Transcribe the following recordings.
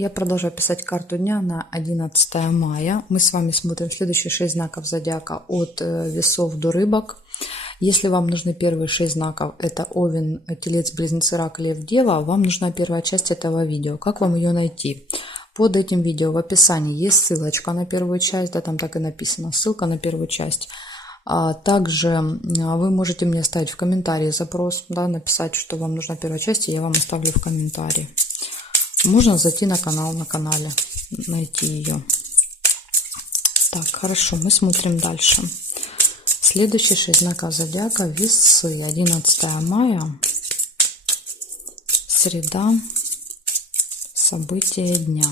Я продолжаю писать карту дня на 11 мая. Мы с вами смотрим следующие 6 знаков зодиака от Весов до Рыбок. Если вам нужны первые 6 знаков, это Овен, Телец, Близнецы, Рак, Лев, Дева, вам нужна первая часть этого видео. Как вам ее найти? Под этим видео в описании есть ссылочка на первую часть, да, там так и написано, ссылка на первую часть. Также вы можете мне оставить в комментарии запрос, да, написать, что вам нужна первая часть, и я вам оставлю в комментарии. Можно зайти на канал, на канале, найти ее. Так, хорошо, мы смотрим дальше. Следующие 6 знаков зодиака. Весы. 11 мая. Среда. События дня.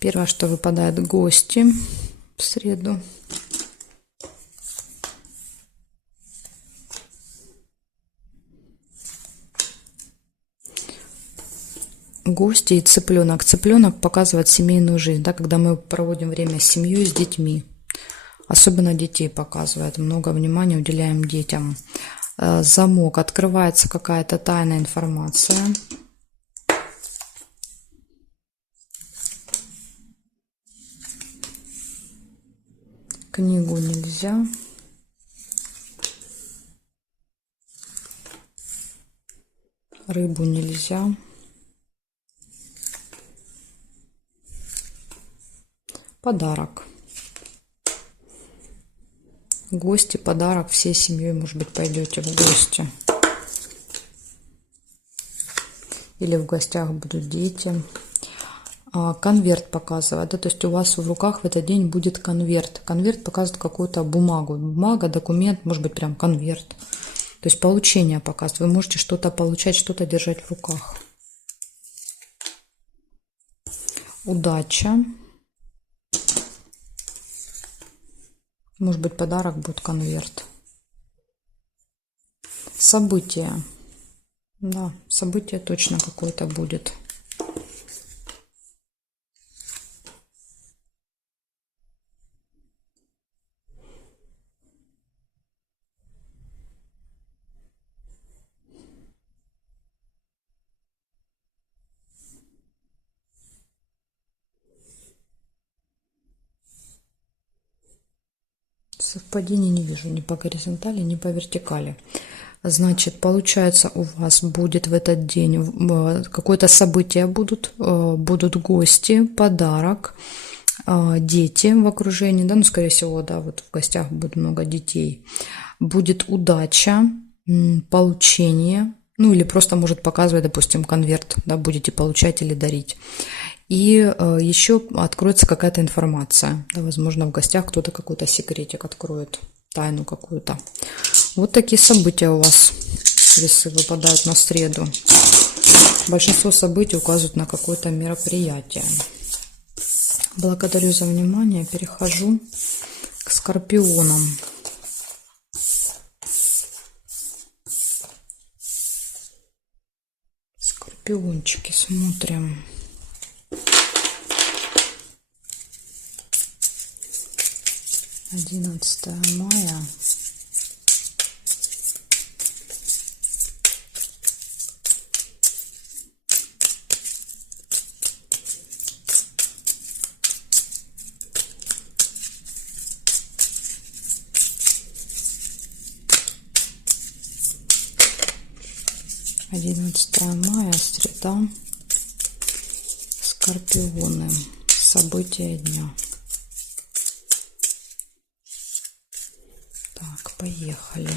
Первое, что выпадает, гости в среду. Гости и цыпленок. Цыпленок показывает семейную жизнь, да, когда мы проводим время с семьей, с детьми. Особенно детей показывает. Много внимания уделяем детям. Замок. Открывается какая-то тайная информация. Книгу нельзя. Рыбу нельзя. Подарок. Гости, подарок. Всей семьей, может быть, пойдете в гости. Или в гостях будут дети. Конверт показывает, да, то есть у вас в руках в этот день будет конверт. Конверт показывает какую-то бумагу. Бумага, документ, может быть, прям конверт. То есть получение показывает. Вы можете что-то получать, что-то держать в руках. Удача. Может быть, подарок будет конверт. Событие. Да, событие точно какое-то будет. Совпадений не вижу ни по горизонтали, ни по вертикали. Значит, получается, у вас будет в этот день какое-то событие, будут гости, подарок, дети в окружении, да, ну, скорее всего, да, вот в гостях будет много детей. Будет удача, получение, ну, или просто может показывать, допустим, конверт, да, будете получать или дарить. И еще откроется какая-то информация. Да, возможно, в гостях кто-то какой-то секретик откроет, тайну какую-то. Вот такие события у вас, весы, выпадают на среду. Большинство событий указывают на какое-то мероприятие. Благодарю за внимание. Перехожу к скорпионам. Скорпиончики, смотрим. Одиннадцатое мая. Среда. Скорпионы. События дня. Так, поехали.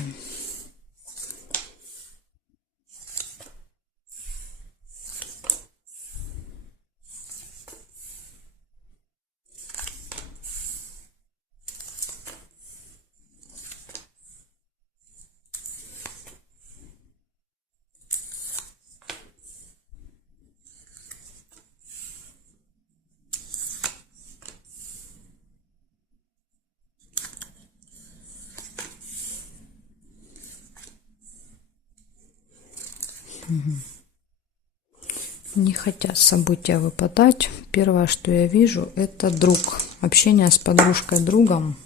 Не хотят события выпадать. Первое, что я вижу, это друг. Общение с подружкой, другом.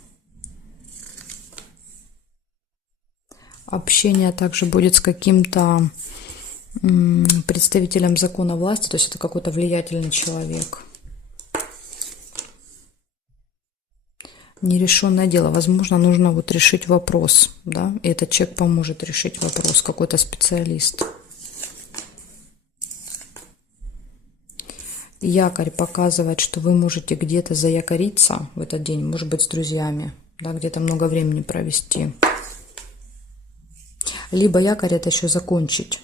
Общение также будет с каким-то представителем закона власти, то есть это какой-то влиятельный человек. Нерешенное дело. Возможно, нужно вот решить вопрос, да, и этот человек поможет решить вопрос, какой-то специалист. Якорь показывает, что вы можете где-то заякориться в этот день, может быть, с друзьями, да, где-то много времени провести. Либо якорь это еще закончить,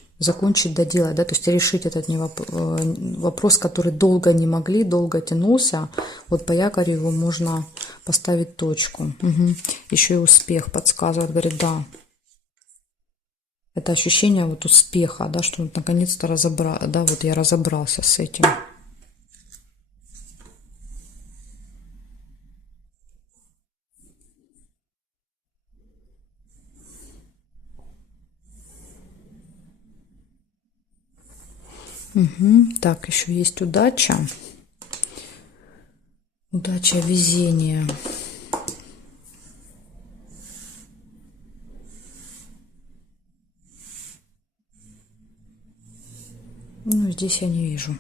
доделать, да, то есть решить этот вопрос, который долго не могли, долго тянулся. Вот по якорю его можно поставить точку. Угу. Еще и успех подсказывает, говорит, да. Это ощущение вот успеха, да, что вот наконец-то да, вот я разобрался с этим. Угу. Так, еще есть удача. Удача, везение. Ну, здесь я не вижу.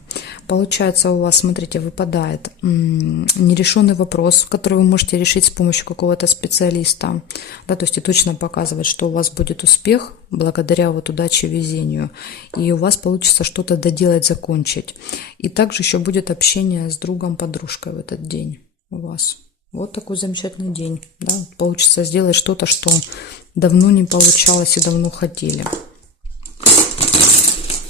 Получается, у вас, смотрите, выпадает нерешенный вопрос, который вы можете решить с помощью какого-то специалиста. Да, то есть и точно показывает, что у вас будет успех благодаря вот удаче, везению. И у вас получится что-то доделать, закончить. И также еще будет общение с другом, подружкой в этот день у вас. Вот такой замечательный день. Да? Получится сделать что-то, что давно не получалось и давно хотели.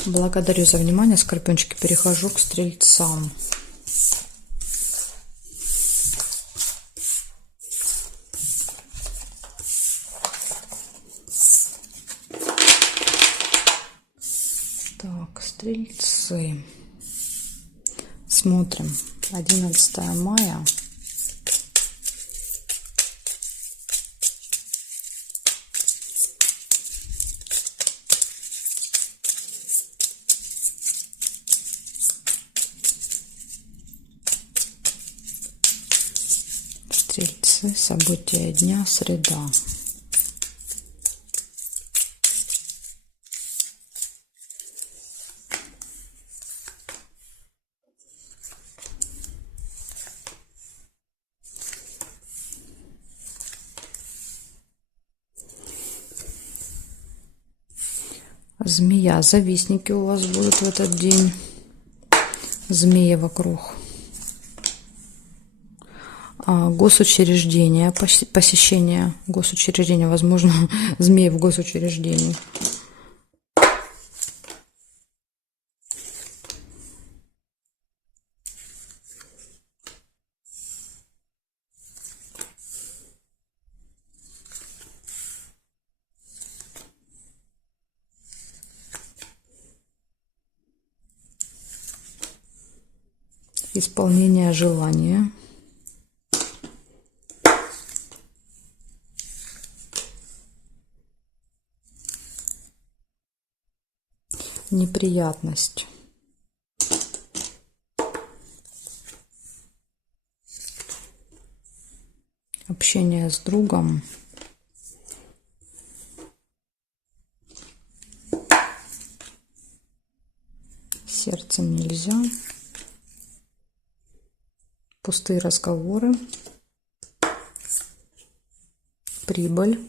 Благодарю за внимание, скорпиончики. Перехожу к стрельцам. Так, стрельцы. Смотрим. 11 мая. Стрельцы, события дня, среда. Змея, завистники у вас будут в этот день. Змеи вокруг. Госучреждения, посещение госучреждения, возможно, змеи в госучреждении. Исполнение желания. Неприятность. Общение с другом. Сердцем нельзя. Пустые разговоры. Прибыль.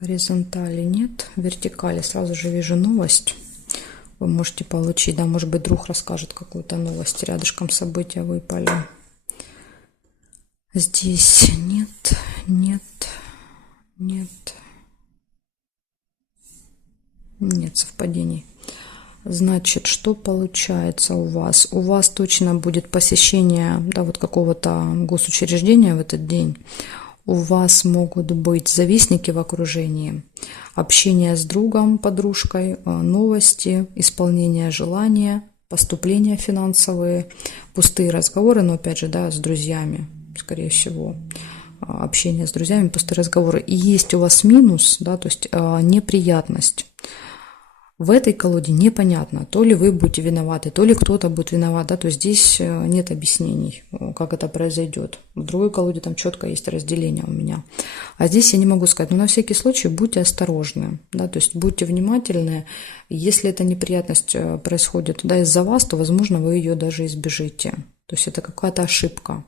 Горизонтали нет, вертикали сразу же вижу новость. Вы можете получить, да, может быть, друг расскажет какую-то новость, рядышком события выпали. Здесь нет, нет, нет, нет совпадений. Значит, что получается у вас? У вас точно будет посещение, да, вот какого-то госучреждения в этот день. У вас могут быть завистники в окружении, общение с другом, подружкой, новости, исполнение желания, поступления финансовые, пустые разговоры, но опять же, да, с друзьями, скорее всего, общение с друзьями, пустые разговоры. И есть у вас минус, да, то есть неприятность. В этой колоде непонятно, то ли вы будете виноваты, то ли кто-то будет виноват, да, то есть здесь нет объяснений, как это произойдет. В другой колоде там четко есть разделение у меня. А здесь я не могу сказать, но на всякий случай будьте осторожны, да, то есть будьте внимательны. Если эта неприятность происходит, да, из-за вас, то, возможно, вы ее даже избежите. То есть это какая-то ошибка.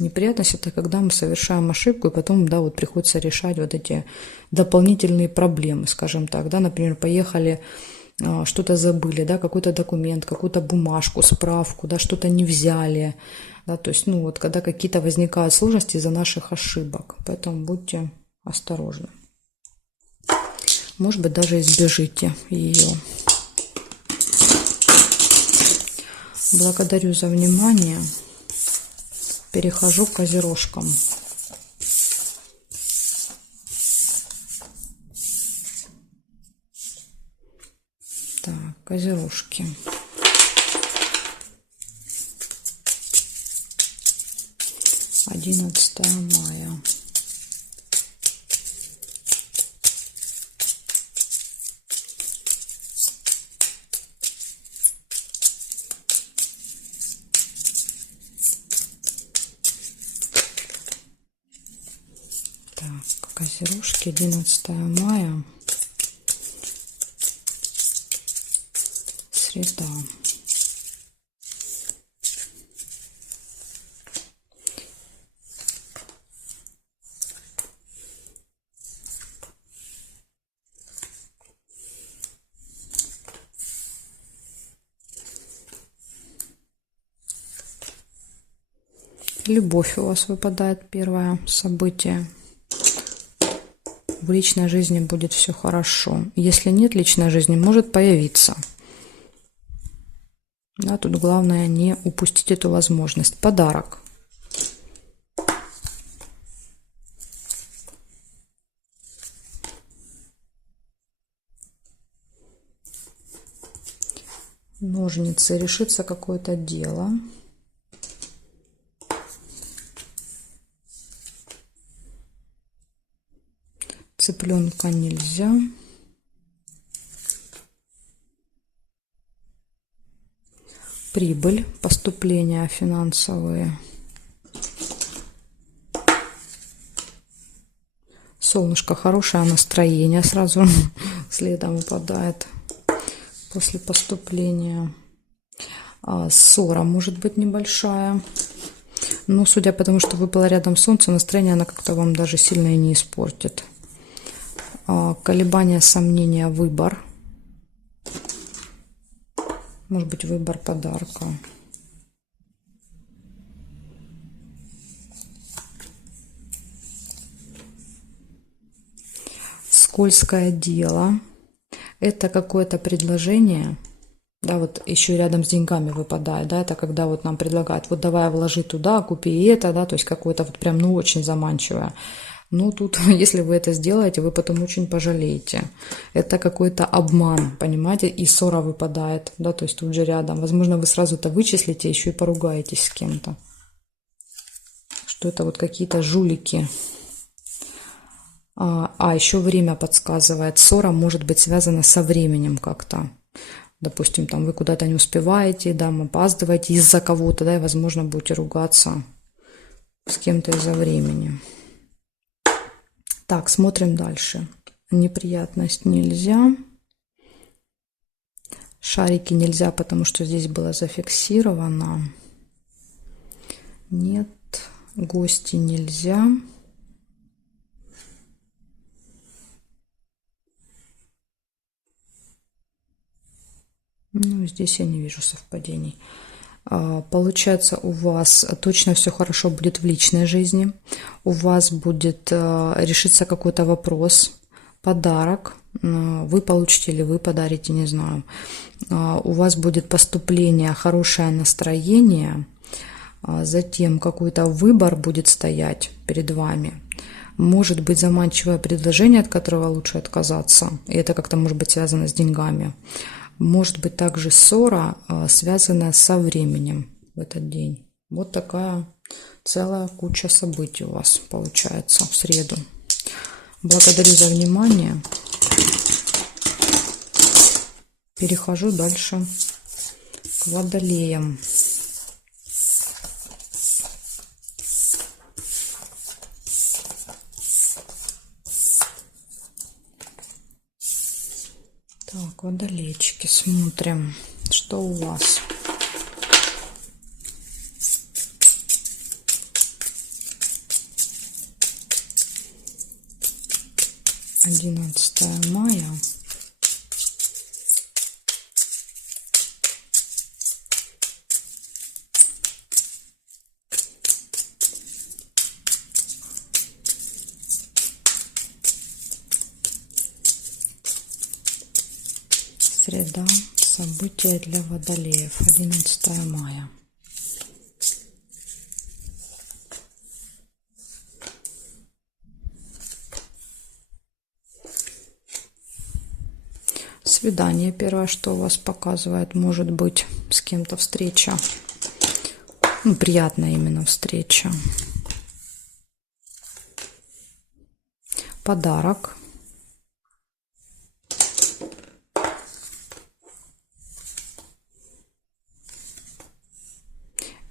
Неприятность – это когда мы совершаем ошибку, и потом, да, вот приходится решать вот эти дополнительные проблемы, скажем так, да, например, поехали, что-то забыли, да, какой-то документ, какую-то бумажку, справку, да, что-то не взяли, да, то есть, ну, вот когда какие-то возникают сложности из-за наших ошибок, поэтому будьте осторожны. Может быть, даже избежите ее. Благодарю за внимание. Перехожу к козерожкам. Так, козерожки. Одиннадцатое мая. Козерожки, 11 мая, среда. Любовь у вас выпадает, первое событие. В личной жизни будет все хорошо. Если нет личной жизни, может появиться. Да, тут главное не упустить эту возможность. Подарок. Ножницы. Решится какое-то дело. Цыпленка нельзя. Прибыль, поступления финансовые. Солнышко, хорошее настроение сразу следом выпадает после поступления. Ссора может быть небольшая. Но судя по тому, что выпало рядом солнце, настроение она как-то вам даже сильно и не испортит. Колебания, сомнения, выбор. Может быть, выбор подарка. Скользкое дело. Это какое-то предложение. Да, вот еще рядом с деньгами выпадает. Да, это когда вот нам предлагают, вот давай вложи туда, купи это, да, то есть какое-то вот прям, ну, очень заманчивое. Но тут, если вы это сделаете, вы потом очень пожалеете. Это какой-то обман, понимаете, и ссора выпадает, да, то есть тут же рядом. Возможно, вы сразу это вычислите, еще и поругаетесь с кем-то. Что это вот какие-то жулики. Еще время подсказывает. Ссора может быть связана со временем как-то. Допустим, там вы куда-то не успеваете, да, опаздываете из-за кого-то, да, и, возможно, будете ругаться с кем-то из-за времени. Так, смотрим дальше. Неприятность нельзя. Шарики нельзя, потому что здесь было зафиксировано. Нет. Гости нельзя. Ну, здесь я не вижу совпадений. Получается, у вас точно все хорошо будет в личной жизни. У вас будет решиться какой-то вопрос, подарок. Вы получите или вы подарите, не знаю. У вас будет поступление, хорошее настроение. Затем какой-то выбор будет стоять перед вами. Может быть заманчивое предложение, от которого лучше отказаться. И это как-то может быть связано с деньгами. Может быть также ссора, связанная со временем в этот день. Вот такая целая куча событий у вас получается в среду. Благодарю за внимание. Перехожу дальше к водолеям. Так, водолейчики, смотрим, что у вас. Одиннадцатое мая. Среда. События для водолеев. 11 мая. Свидание первое, что у вас показывает, может быть с кем-то встреча. Ну, приятная именно встреча. Подарок.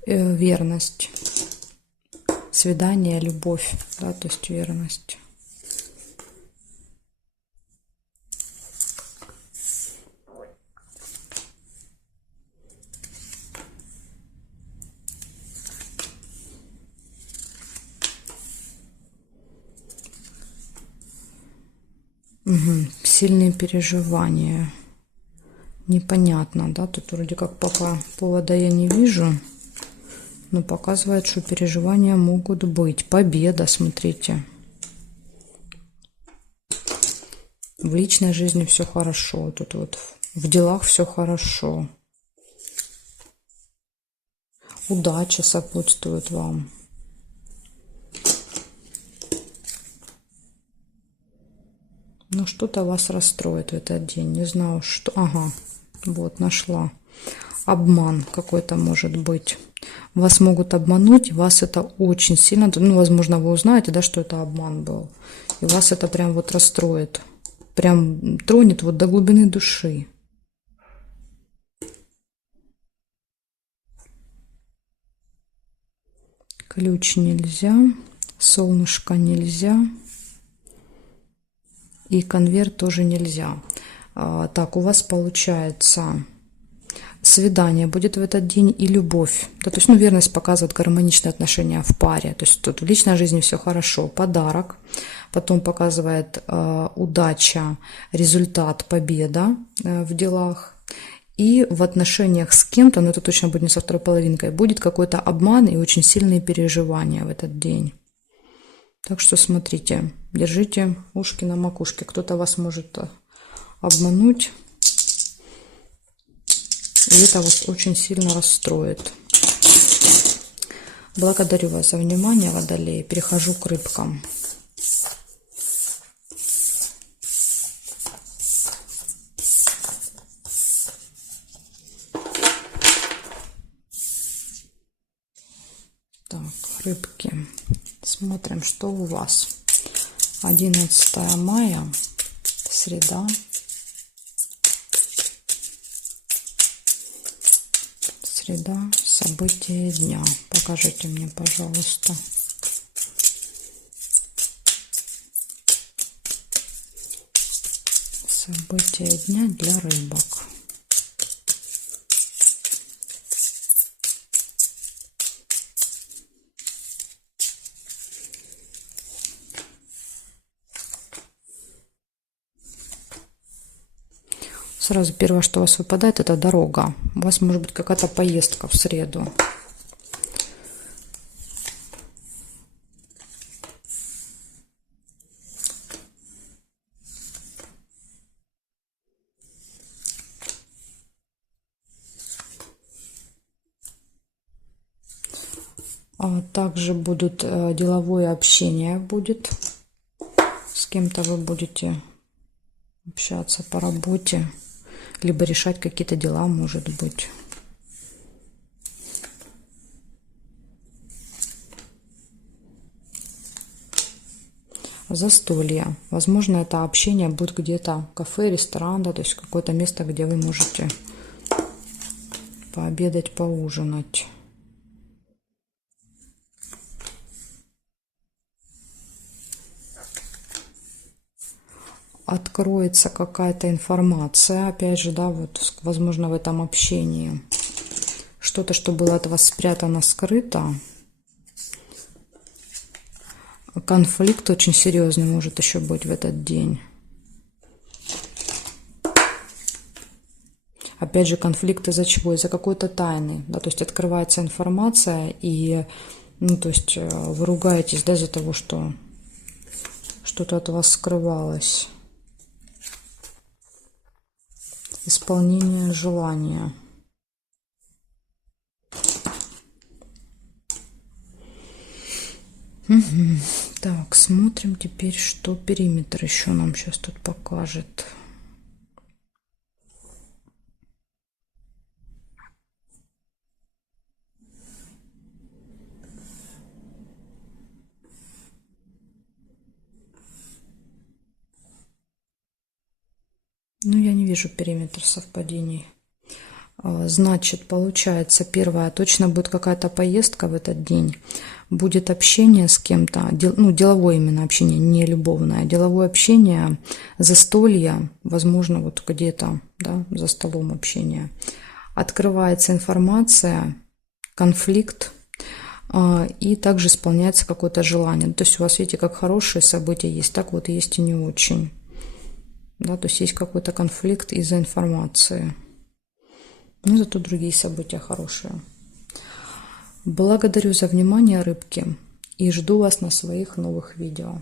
Верность. Свидание, любовь, да, то есть верность. Сильные переживания. Непонятно, да, тут вроде как пока повода я не вижу, но показывает, что переживания могут быть. Победа, смотрите. В личной жизни все хорошо, тут вот в делах все хорошо. Удача сопутствует вам. Ну, что-то вас расстроит в этот день. Не знаю, что. Ага, вот, нашла. Обман какой-то может быть. Вас могут обмануть, вас это очень сильно... Ну, возможно, вы узнаете, да, что это обман был. И вас это прям вот расстроит. Прям тронет вот до глубины души. Ключ нельзя. Солнышко нельзя. И конверт тоже нельзя. Так, у вас получается свидание будет в этот день и любовь. Да, то есть, ну, верность показывает гармоничные отношения в паре. То есть тут в личной жизни все хорошо. Подарок. Потом показывает удача, результат, победа в делах. И в отношениях с кем-то, но это точно будет не со второй половинкой, будет какой-то обман и очень сильные переживания в этот день. Так что смотрите, держите ушки на макушке. Кто-то вас может обмануть. И это вас очень сильно расстроит. Благодарю вас за внимание, водолеи. Перехожу к рыбкам. Так, рыбки. Смотрим, что у вас. 11 мая, среда. Среда, события дня. Покажите мне, пожалуйста. События дня для рыбок. Сразу первое, что у вас выпадает, это дорога. У вас может быть какая-то поездка в среду. Также будут деловое общение будет. С кем-то вы будете общаться по работе. либо решать какие-то дела, может быть. Застолье. Возможно, это общение будет где-то кафе, ресторан, да, то есть какое-то место, где вы можете пообедать, поужинать. Откроется какая-то информация, опять же, да, вот, возможно, в этом общении. Что-то, что было от вас спрятано, скрыто. Конфликт очень серьезный может еще быть в этот день. Опять же, конфликт из-за чего? Из-за какой-то тайны, да, то есть открывается информация, и, ну, то есть вы ругаетесь, да, из-за того, что что-то от вас скрывалось. Исполнение желания. Угу. Так, смотрим теперь, что периметр еще нам сейчас тут покажет. Ну, я не вижу периметр совпадений. Значит, получается, первое, точно будет какая-то поездка в этот день. Будет общение с кем-то, ну, деловое именно общение, не любовное. Деловое общение, застолье, возможно, вот где-то, да, за столом общение. Открывается информация, конфликт, и также исполняется какое-то желание. То есть у вас, видите, как хорошие события есть, так вот есть и не очень. Да, то есть есть какой-то конфликт из-за информации. Но зато другие события хорошие. Благодарю за внимание, рыбки, и жду вас на своих новых видео.